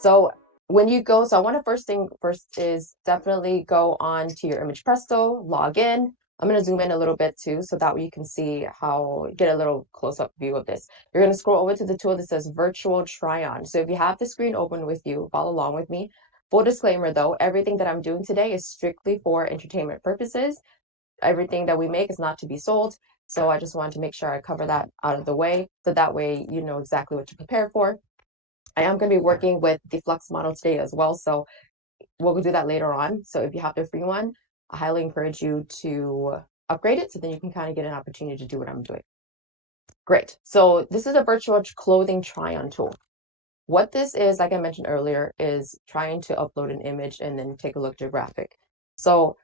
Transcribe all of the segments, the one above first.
So when you go, so I want to first is definitely go on to your Image Presto, log in. I'm going to zoom in a little bit too, so that way you can see get a little close-up view of this. You're going to scroll over to the tool that says Virtual Try-On. So if you have the screen open with you, follow along with me. Full disclaimer though, everything that I'm doing today is strictly for entertainment purposes. Everything that we make is not to be sold. So I just wanted to make sure I cover that out of the way, so that way you know exactly what to prepare for. I am going to be working with the Flux model today as well, so we'll do that later on. So if you have the free one, I highly encourage you to upgrade it so then you can kind of get an opportunity to do what I'm doing. Great. So this is a virtual clothing try-on tool. What this is, like I mentioned earlier, is trying to upload an image and then take a look at your graphic. So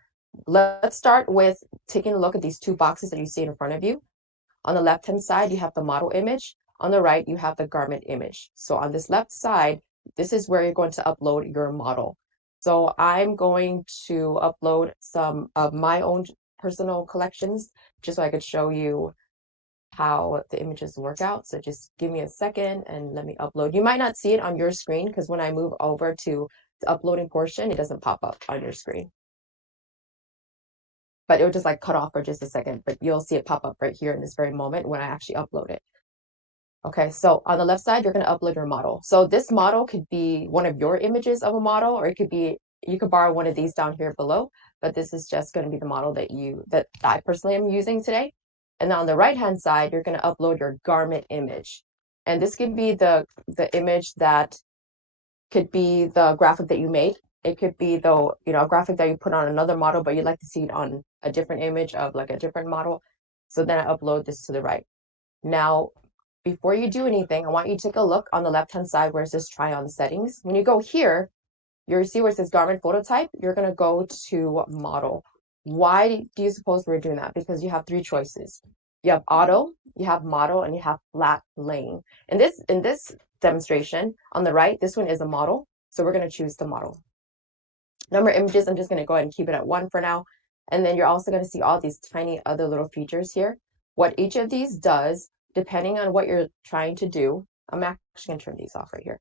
let's start with taking a look at these two boxes that you see in front of you. On the left-hand side, you have the model image. On the right, you have the garment image. So on this left side, this is where you're going to upload your model. So I'm going to upload some of my own personal collections just so I could show you how the images work out. So just give me a second and let me upload. You might not see it on your screen because when I move over to the uploading portion, it doesn't pop up on your screen. But it will just like cut off for just a second, but you'll see it pop up right here in this very moment when I actually upload it. Okay, so on the left side, you're going to upload your model. So this model could be one of your images of a model, or it could be, you could borrow one of these down here below, but this is just going to be the model that I personally am using today. And then on the right-hand side, you're going to upload your garment image. And this could be the image that could be the graphic that you made. It could be the, a graphic that you put on another model, but you'd like to see it on a different image of like a different model. So then I upload this to the right. Now, before you do anything, I want you to take a look on the left-hand side where it says try on settings. When you go here, you'll see where it says garment photo type. You're going to go to model. Why do you suppose we're doing that? Because you have three choices. You have auto, you have model, and you have flat laying. In this demonstration, on the right, this one is a model. So we're going to choose the model. Number of images, I'm just going to go ahead and keep it at 1 for now. And then you're also going to see all these tiny other little features here. What each of these does, depending on what you're trying to do, I'm actually going to turn these off right here.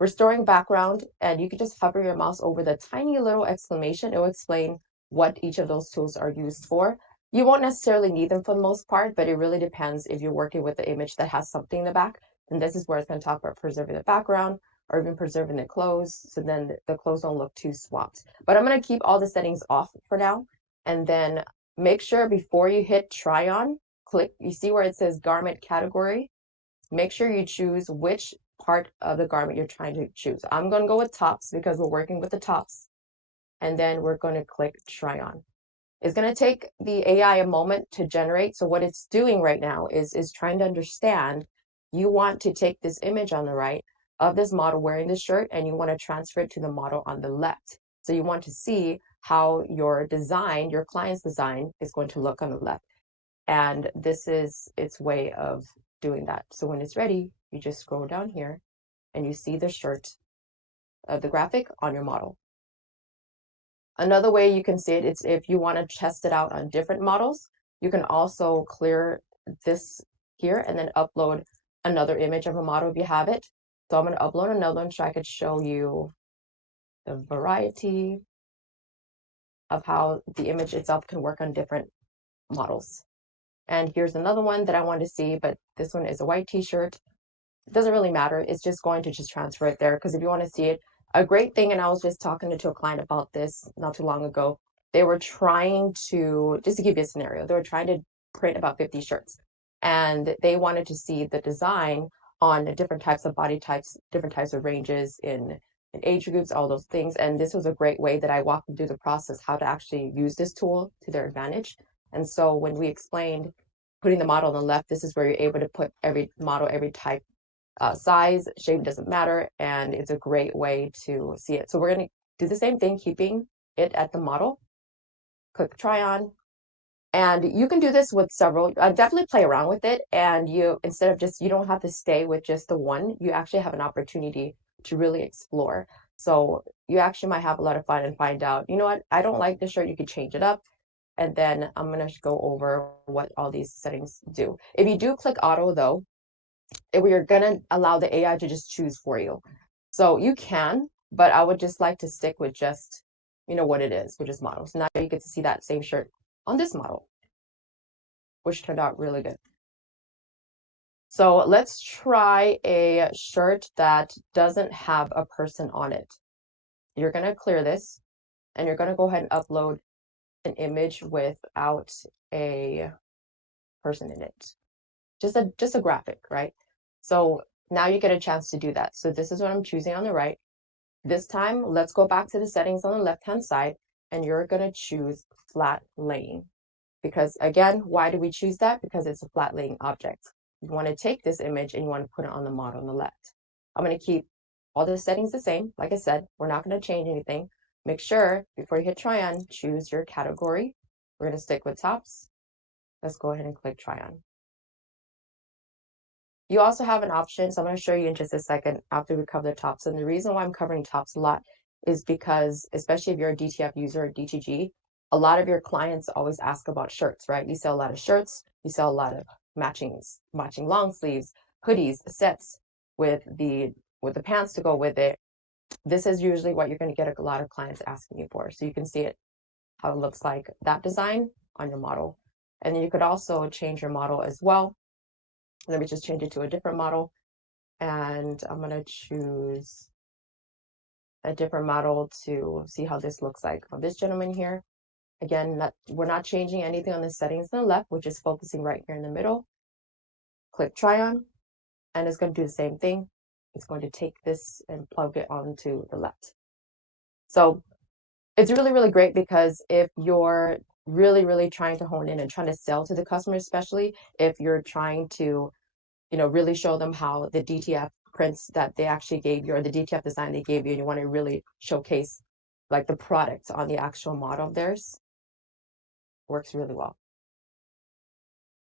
Restoring background, and you can just hover your mouse over the tiny little exclamation. It will explain what each of those tools are used for. You won't necessarily need them for the most part, but it really depends if you're working with the image that has something in the back. And this is where it's going to talk about preserving the background or even preserving the clothes, so then the clothes don't look too swapped. But I'm going to keep all the settings off for now, and then make sure before you hit try on, you see where it says garment category. Make sure you choose which part of the garment you're trying to choose. I'm going to go with tops because we're working with the tops, and then we're going to click try on. It's going to take the AI a moment to generate. So what it's doing right now is trying to understand, you want to take this image on the right of this model wearing this shirt, and you want to transfer it to the model on the left. So you want to see how your design, your client's design, is going to look on the left. And this is its way of doing that. So when it's ready, you just scroll down here and you see the shirt of the graphic on your model. Another way you can see it is if you want to test it out on different models, you can also clear this here and then upload another image of a model if you have it. So I'm going to upload another one so I could show you the variety of how the image itself can work on different models. And here's another one that I wanted to see, but this one is a white t-shirt. It doesn't really matter. It's just going to just transfer it there, because if you want to see it, a great thing, and I was just talking to a client about this not too long ago. They were trying to, just to give you a scenario, they were trying to print about 50 shirts, and they wanted to see the design on different types of body types, different types of ranges in age groups, all those things. And this was a great way that I walked them through the process, how to actually use this tool to their advantage. And so when we explained putting the model on the left, this is where you're able to put every model, every type, size, shape, doesn't matter, and it's a great way to see it. So we're going to do the same thing, keeping it at the model. Click try on, and you can do this with several. Definitely play around with it, and instead of just, you don't have to stay with just the one. You actually have an opportunity to really explore. So you actually might have a lot of fun and find out, you know what, I don't like this shirt. You could change it up. And then I'm going to go over what all these settings do. If you do click auto though, we're going to allow the AI to just choose for you. So you can, but I would just like to stick with just, what it is, which is model. So now you get to see that same shirt on this model, which turned out really good. So let's try a shirt that doesn't have a person on it. You're going to clear this and you're going to go ahead and upload an image without a person in it. Just a graphic, right? So now you get a chance to do that. So this is what I'm choosing on the right. This time, let's go back to the settings on the left-hand side, and you're going to choose flat laying. Because again, why do we choose that? Because it's a flat laying object. You want to take this image and you want to put it on the model on the left. I'm going to keep all the settings the same. Like I said, we're not going to change anything. Make sure before you hit try on, choose your category. We're going to stick with tops. Let's go ahead and click try on. You also have an option, so I'm going to show you in just a second after we cover the tops. And the reason why I'm covering tops a lot is because, especially if you're a DTF user or DTG, a lot of your clients always ask about shirts, right? You sell a lot of shirts, you sell a lot of matching long sleeves, hoodies, sets with the pants to go with it. This is usually what you're going to get a lot of clients asking you for. So you can see it, how it looks like that design on your model. And then you could also change your model as well. Let me just change it to a different model. And I'm going to choose a different model to see how this looks like for this gentleman here. Again, we're not changing anything on the settings on the left. We're just focusing right here in the middle. Click try on, and it's going to do the same thing. It's going to take this and plug it onto the left. So it's really, really great because if you're really, really trying to hone in and trying to sell to the customer, especially if you're trying to really show them how the DTF prints that they actually gave you or the DTF design they gave you, and you want to really showcase like the product on the actual model of theirs, works really well.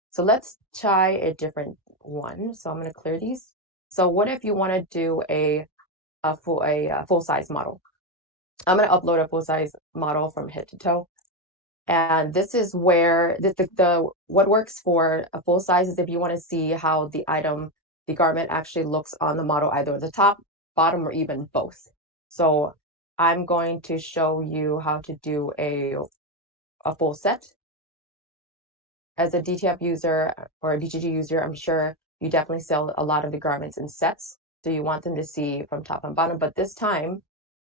So let's try a different one. So I'm going to clear these. So what if you want to do a full size model? I'm going to upload a full size model from head to toe. And this is where what works for a full size is if you want to see how the garment actually looks on the model, either the top, bottom, or even both. So I'm going to show you how to do a full set. As a DTF user or a DTG user, I'm sure you definitely sell a lot of the garments in sets. So you want them to see from top and bottom. But this time,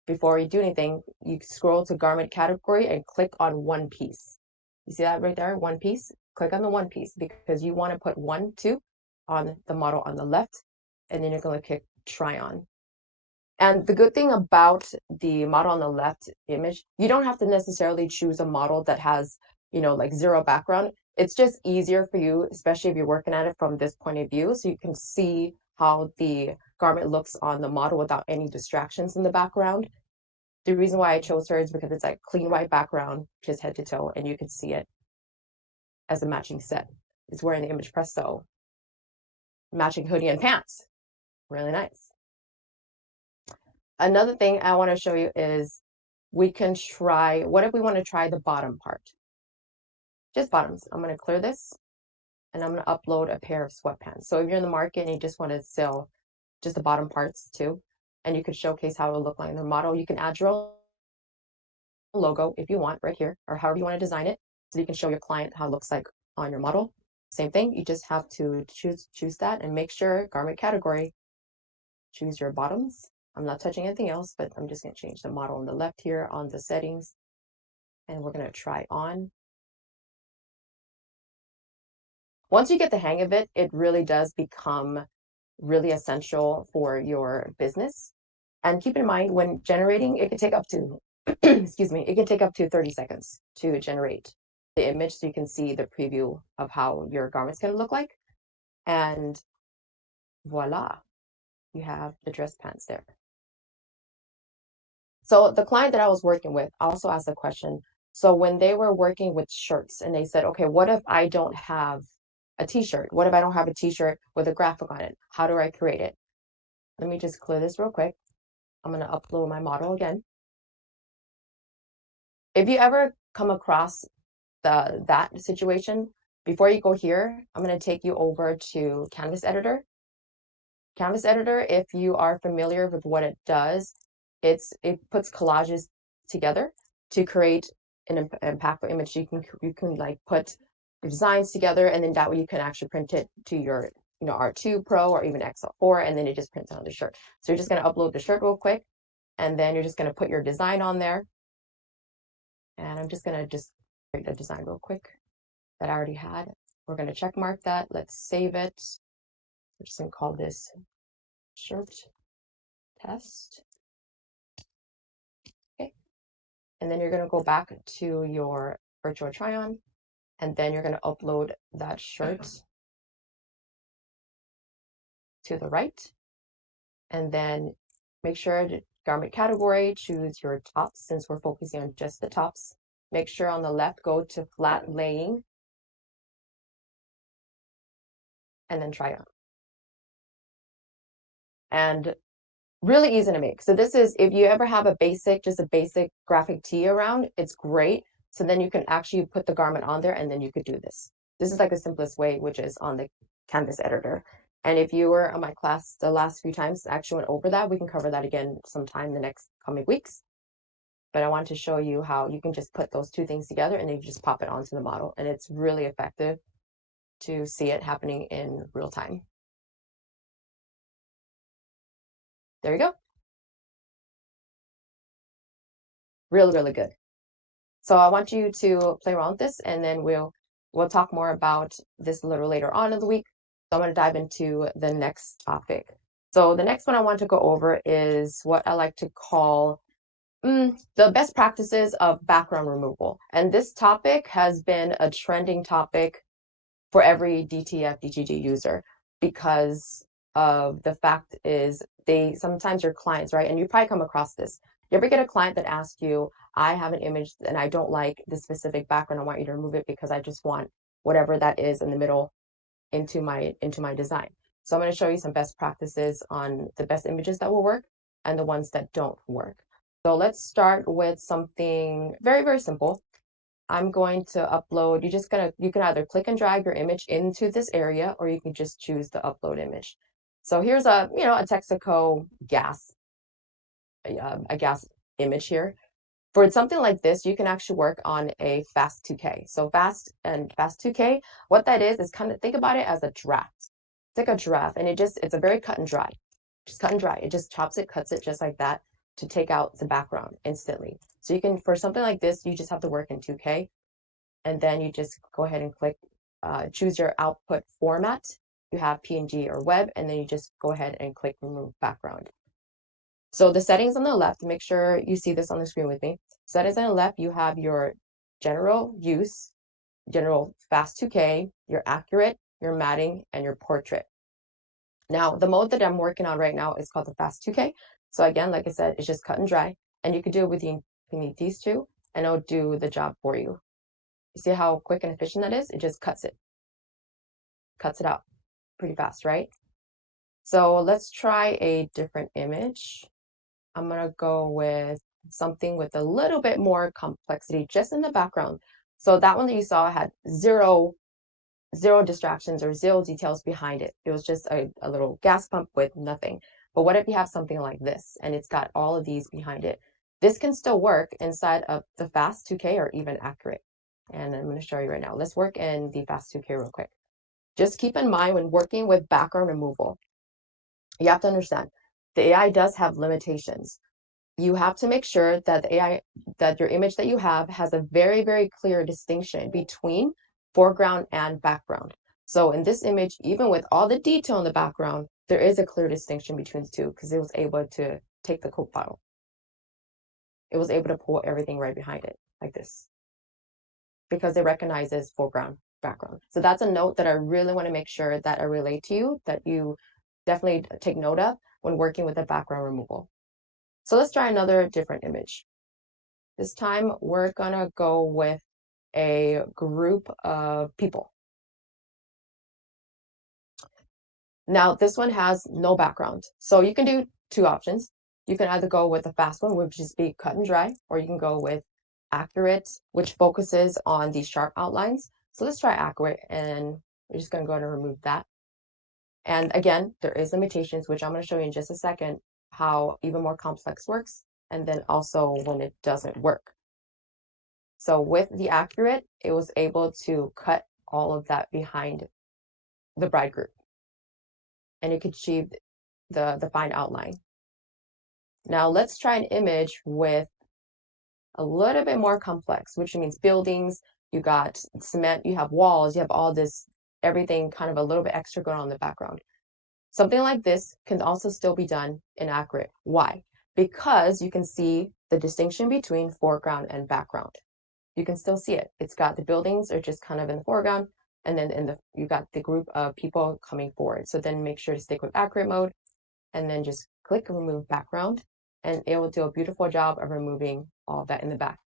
before you do anything, you scroll to garment category and click on one piece. You see that right there, one piece? Click on the one piece because you want to put 1, 2 on the model on the left, and then you're going to click try on. And the good thing about the model on the left image, you don't have to necessarily choose a model that has, like zero background. It's just easier for you, especially if you're working at it from this point of view, so you can see how the garment looks on the model without any distractions in the background. The reason why I chose her is because it's like clean white background, just head to toe, and you can see it as a matching set. It's wearing the Image Presto matching hoodie and pants. Really nice. Another thing I want to show you is we can try, what if we want to try the bottom part? Just bottoms. I'm going to clear this and I'm going to upload a pair of sweatpants. So if you're in the market and you just want to sell just the bottom parts too, and you could showcase how it will look like in the model, you can add your own logo if you want right here, or however you want to design it, so you can show your client how it looks like on your model. Same thing, you just have to choose that and make sure garment category, choose your bottoms. I'm not touching anything else, but I'm just going to change the model on the left here on the settings, and we're going to try on. Once you get the hang of it, it really does become really essential for your business. And keep in mind, when generating, it can take up to, excuse me, it can take up to 30 seconds to generate the image so you can see the preview of how your garment's going to look like. And voila, you have the dress pants there. So the client that I was working with also asked a question. So when they were working with shirts and they said, okay, what if I don't have a t-shirt? What if I don't have a t-shirt with a graphic on it? How do I create it? Let me just clear this real quick. I'm going to upload my model again. If you ever come across that situation, before you go here, I'm going to take you over to Canvas Editor. Canvas editor, if you are familiar with what it does, it puts collages together to create an impactful image. You can like put your designs together, and then that way you can actually print it to your R2 Pro or even XL4, and then it just prints on the shirt. So you're just going to upload the shirt real quick, and then you're just going to put your design on there. And I'm just going to create a design real quick that I already had. We're going to check mark that. Let's save it. We're just going to call this shirt test. Okay. And then you're going to go back to your virtual try-on, and then you're going to upload that shirt to the right. And then make sure to garment category, choose your tops since we're focusing on just the tops. Make sure on the left, go to flat laying, and then try on. And really easy to make. So this is, if you ever have just a basic graphic tee around, it's great. So then you can actually put the garment on there, and then you could do this. This is like the simplest way, which is on the Canvas editor. And if you were on my class the last few times, I actually went over that. We can cover that again sometime in the next coming weeks. But I want to show you how you can just put those two things together, and then you just pop it onto the model. And it's really effective to see it happening in real time. There you go. Really, really good. So I want you to play around with this, and then we'll talk more about this a little later on in the week. So I'm going to dive into the next topic. So the next one I want to go over is what I like to call the best practices of background removal. And this topic has been a trending topic for every DTF DGG user, because of the fact is they sometimes your clients, right? And you probably come across this. You ever get a client that asks you, I have an image and I don't like this specific background. I want you to remove it because I just want whatever that is in the middle into my design. So I'm going to show you some best practices on the best images that will work and the ones that don't work. So let's start with something very, very simple. I'm going to upload, you can either click and drag your image into this area, or you can just choose the upload image. So here's a Texaco gas, a gas image here. For something like this, you can actually work on a fast 2K. So fast 2K, what that is kind of, think about it as a draft. It's like a draft, and it's a very cut and dry. Just cut and dry. It just chops it, cuts it just like that to take out the background instantly. So you can, for something like this, you just have to work in 2K, and then you just go ahead and click, choose your output format. You have PNG or web, and then you just go ahead and click remove background. So the settings on the left, make sure you see this on the screen with me. Settings on the left, you have your general use, general fast 2K, your accurate, your matting, and your portrait. Now, the mode that I'm working on right now is called the fast 2K. So again, like I said, it's just cut and dry, and you could do it with these two, and it'll do the job for you. You see how quick and efficient that is? It just cuts it out pretty fast, right? So let's try a different image. I'm going to go with something with a little bit more complexity just in the background. So that one that you saw had zero distractions or zero details behind it. It was just a little gas pump with nothing. But what if you have something like this and it's got all of these behind it? This can still work inside of the fast 2K or even accurate. And I'm going to show you right now. Let's work in the fast 2K real quick. Just keep in mind when working with background removal, you have to understand the AI does have limitations. You have to make sure that that your image that you have has a very, very clear distinction between foreground and background. So in this image, even with all the detail in the background, there is a clear distinction between the two because it was able to take the code file. It was able to pull everything right behind it like this because it recognizes foreground, background. So that's a note that I really want to make sure that I relate to you, that you definitely take note of when working with the background removal. So let's try another different image. This time we're gonna go with a group of people. Now this one has no background. So you can do two options. You can either go with the fast one, which is be cut and dry, or you can go with accurate, which focuses on these sharp outlines. So let's try accurate, and we're just gonna go ahead and remove that. And again, there is limitations, which I'm going to show you in just a second, how even more complex works, and then also when it doesn't work. So with the accurate, it was able to cut all of that behind the bride group, and it could achieve the fine outline. Now let's try an image with a little bit more complex, which means buildings, you got cement, you have walls, you have all this, everything kind of a little bit extra going on in the background. Something like this can also still be done inaccurate. Why? Because you can see the distinction between foreground and background. You can still see it. It's got the buildings are just kind of in the foreground, and then you got the group of people coming forward. So then make sure to stick with accurate mode, and then just click remove background, and it will do a beautiful job of removing all of that in the back.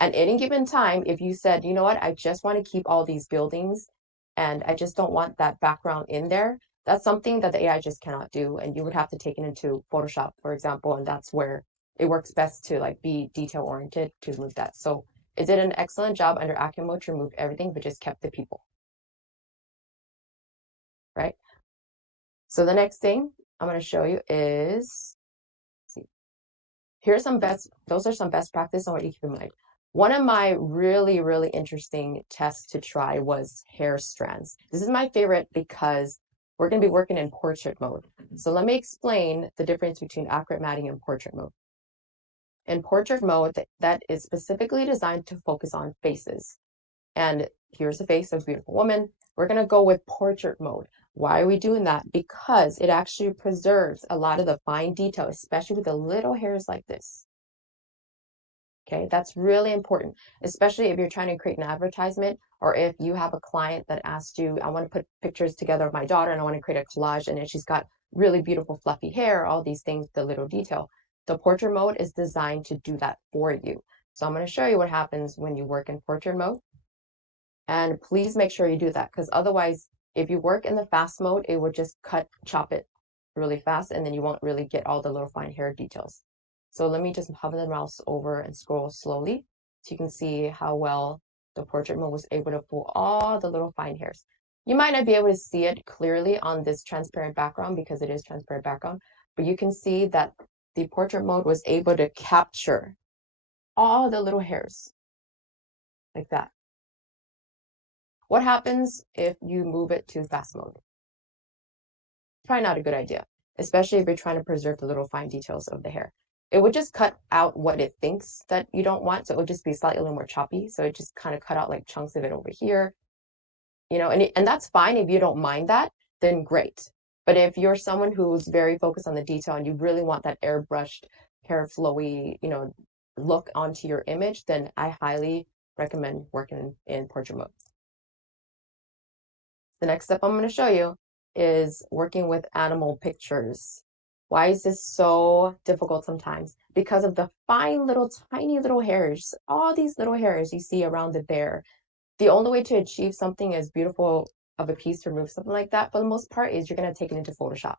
At any given time, if you said, you know what, I just want to keep all these buildings and I just don't want that background in there, that's something that the AI just cannot do. And you would have to take it into Photoshop, for example, and that's where it works best to like be detail oriented to remove that. So it did an excellent job under accurate mode to remove everything, but just kept the people, right? So the next thing I'm going to show you is, those are some best practice on what you keep in mind. One of my really, really interesting tests to try was hair strands. This is my favorite because we're going to be working in portrait mode. So let me explain the difference between accurate matting and portrait mode. In portrait mode, that is specifically designed to focus on faces. And here's the face of a beautiful woman. We're going to go with portrait mode. Why are we doing that? Because it actually preserves a lot of the fine detail, especially with the little hairs like this. Okay, that's really important, especially if you're trying to create an advertisement or if you have a client that asked you, I want to put pictures together of my daughter and I want to create a collage and then she's got really beautiful fluffy hair, all these things, the little detail. The portrait mode is designed to do that for you. So I'm going to show you what happens when you work in portrait mode. And please make sure you do that because otherwise, if you work in the fast mode, it would just chop it really fast and then you won't really get all the little fine hair details. So let me just hover the mouse over and scroll slowly so you can see how well the portrait mode was able to pull all the little fine hairs. You might not be able to see it clearly on this transparent background because it is transparent background, but you can see that the portrait mode was able to capture all the little hairs like that. What happens if you move it to fast mode? Probably not a good idea, especially if you're trying to preserve the little fine details of the hair. It would just cut out what it thinks that you don't want. So it would just be slightly a little more choppy. So it just kind of cut out like chunks of it over here, and that's fine if you don't mind that, then great. But if you're someone who's very focused on the detail and you really want that airbrushed, hair flowy, look onto your image, then I highly recommend working in portrait mode. The next step I'm going to show you is working with animal pictures. Why is this so difficult sometimes? Because of the fine little, tiny little hairs, all these little hairs you see around the bear. The only way to achieve something as beautiful of a piece to remove something like that, for the most part, is you're going to take it into Photoshop.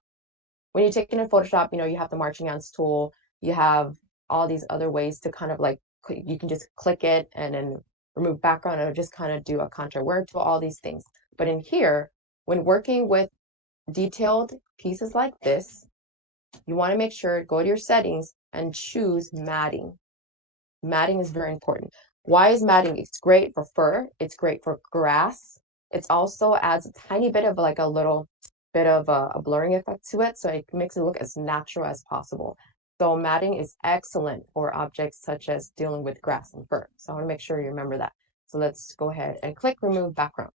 When you take it into Photoshop, you have the marching ants tool, you have all these other ways to kind of like, you can just click it and then remove background or just kind of do a contour word to all these things. But in here, when working with detailed pieces like this, you want to make sure, go to your settings and choose matting. Matting is very important. Why is matting? It's great for fur. It's great for grass. It also adds a tiny bit of like a little bit of a blurring effect to it. So it makes it look as natural as possible. So matting is excellent for objects such as dealing with grass and fur. So I want to make sure you remember that. So let's go ahead and click remove background.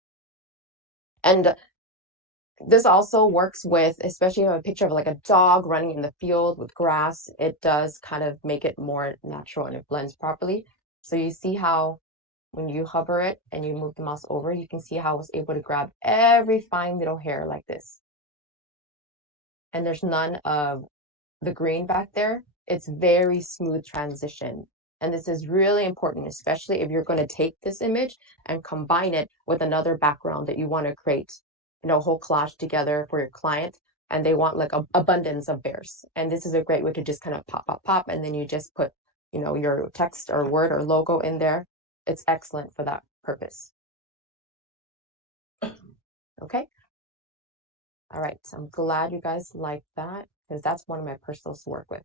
And this also works with, especially if you have a picture of like a dog running in the field with grass, it does kind of make it more natural and it blends properly. So you see how when you hover it and you move the mouse over, you can see how it's able to grab every fine little hair like this. And there's none of the green back there. It's very smooth transition. And this is really important, especially if you're going to take this image and combine it with another background that you want to create, a whole collage together for your client. And they want like a abundance of bears. And this is a great way to just kind of pop, pop, pop. And then you just put, your text or word or logo in there. It's excellent for that purpose. Okay. All right, so I'm glad you guys like that because that's one of my personals to work with.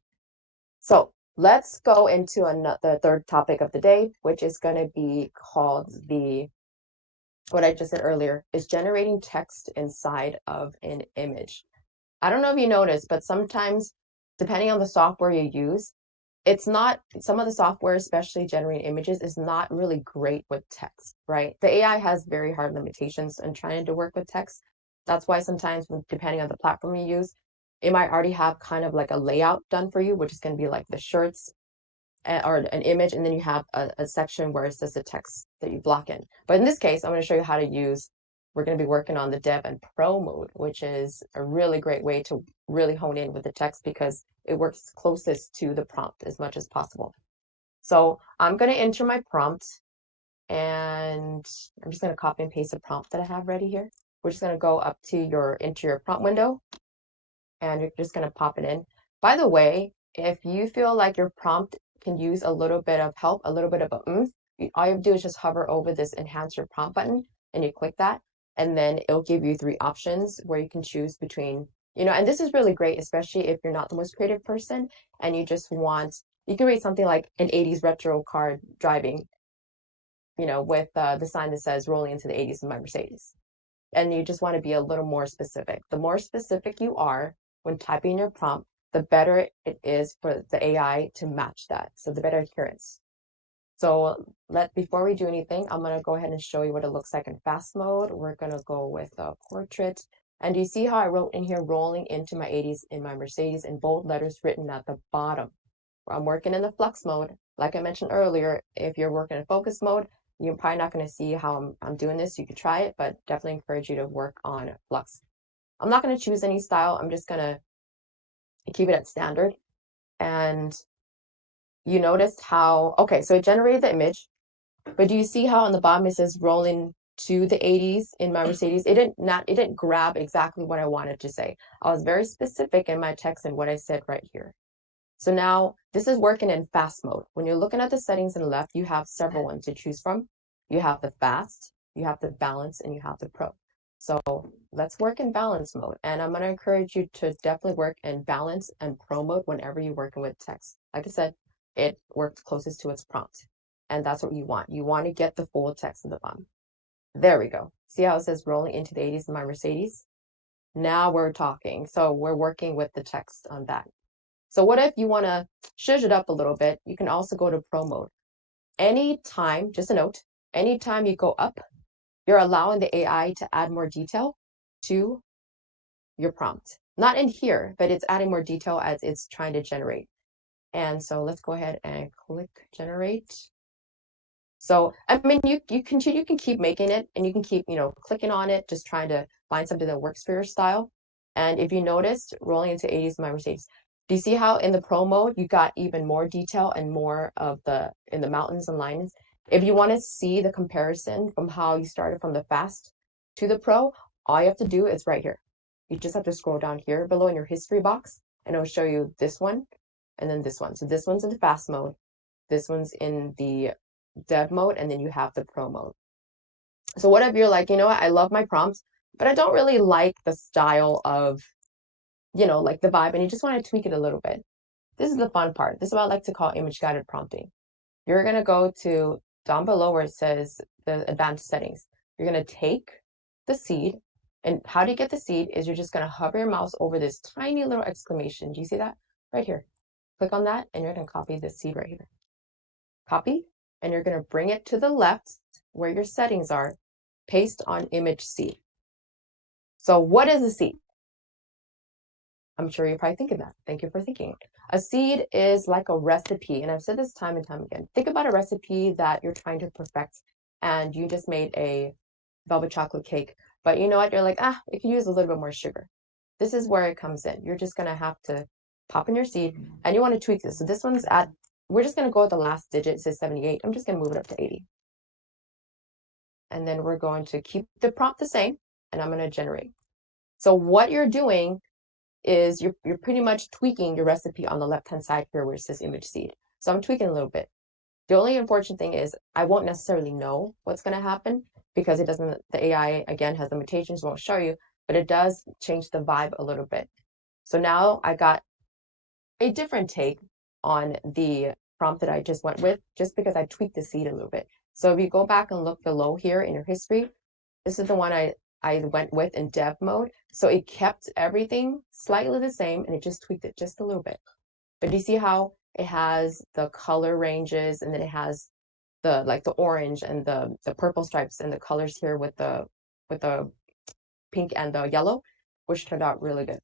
So let's go into the third topic of the day, which is going to be called what I just said earlier, is generating text inside of an image. I don't know if you noticed, but sometimes, depending on the software you use, it's not, some of the software, especially generating images, is not really great with text, right? The AI has very hard limitations in trying to work with text. That's why sometimes, depending on the platform you use, it might already have kind of like a layout done for you, which is going to be like the shirts or an image, and then you have a section where it says the text that you block in. But in this case, I'm going to show you how to use, we're going to be working on the dev and pro mode, which is a really great way to really hone in with the text because it works closest to the prompt as much as possible. So I'm going to enter my prompt, and I'm just going to copy and paste the prompt that I have ready here. We're just going to go up to into your prompt window, and you're just going to pop it in. By the way, if you feel like your prompt can use a little bit of help, a little bit of a oomph, all you have to do is just hover over this enhance your prompt button and you click that, and then it'll give you 3 options where you can choose between, and this is really great, especially if you're not the most creative person and you just want, you can read something like an 80s retro car driving, with the sign that says rolling into the 80s in my Mercedes. And you just want to be a little more specific. The more specific you are when typing your prompt, the better it is for the AI to match that. So the better adherence. So before we do anything, I'm going to go ahead and show you what it looks like in fast mode. We're going to go with a portrait. And do you see how I wrote in here rolling into my 80s in my Mercedes in bold letters written at the bottom? I'm working in the flux mode. Like I mentioned earlier, if you're working in focus mode, you're probably not going to see how I'm doing this. You could try it, but definitely encourage you to work on flux. I'm not going to choose any style. I'm just going to keep it at standard. And you noticed how, okay, so it generated the image, but do you see how on the bottom it says rolling to the 80s in my Mercedes? It didn't grab exactly what I wanted to say. I was very specific in my text and what I said right here. So now this is working in fast mode. When you're looking at the settings on the left, you have several ones to choose from. You have the fast, you have the balance, and you have the pro. So let's work in balance mode. And I'm going to encourage you to definitely work in balance and pro mode whenever you're working with text. Like I said, it works closest to its prompt. And that's what you want. You want to get the full text in the bottom. There we go. See how it says rolling into the 80s in my Mercedes? Now we're talking. So we're working with the text on that. So what if you want to shush it up a little bit? You can also go to pro mode. Anytime, just a note, anytime you go up, you're allowing the AI to add more detail to your prompt. Not in here, but it's adding more detail as it's trying to generate. And so let's go ahead and click generate. So, I mean, you can keep making it and you can keep, clicking on it, just trying to find something that works for your style. And if you noticed, rolling into 80s my Mercedes, do you see how in the pro mode you got even more detail and more of in the mountains and lines? If you want to see the comparison from how you started from the fast to the pro, all you have to do is right here. You just have to scroll down here below in your history box and it'll show you this one and then this one. So this one's in the fast mode. This one's in the dev mode, and then you have the pro mode. So what if you're like, you know what, I love my prompts, but I don't really like the style of, like the vibe, and you just want to tweak it a little bit. This is the fun part. This is what I like to call image guided prompting. You're going to go to down below where it says the advanced settings. You're going to take the seed, and how do you get the seed is you're just going to hover your mouse over this tiny little exclamation. Do you see that? Right here. Click on that, and you're going to copy the seed right here. Copy, and you're going to bring it to the left where your settings are, paste on image seed. So what is a seed? I'm sure you're probably thinking that. Thank you for thinking. A seed is like a recipe, and I've said this time and time again. Think about a recipe that you're trying to perfect, and you just made a velvet chocolate cake, but you know what? You're like, it could use a little bit more sugar. This is where it comes in. You're just going to have to pop in your seed, and you want to tweak this. So this one's we're just going to go with the last digit. It says 78. I'm just going to move it up to 80. And then we're going to keep the prompt the same, and I'm going to generate. So what you're doing is you're pretty much tweaking your recipe on the left-hand side here where it says image seed. So I'm tweaking a little bit. The only unfortunate thing is I won't necessarily know what's going to happen because the AI, again, has limitations, won't show you. but it does change the vibe a little bit. So now I got a different take on the prompt that I just went with, just because I tweaked the seed a little bit. So if you go back and look below here in your history, this is the one I went with in dev mode. So it kept everything slightly the same and it just tweaked it just a little bit. But do you see how it has the color ranges, and then it has the like the orange and the purple stripes and the colors here with the pink and the yellow, which turned out really good.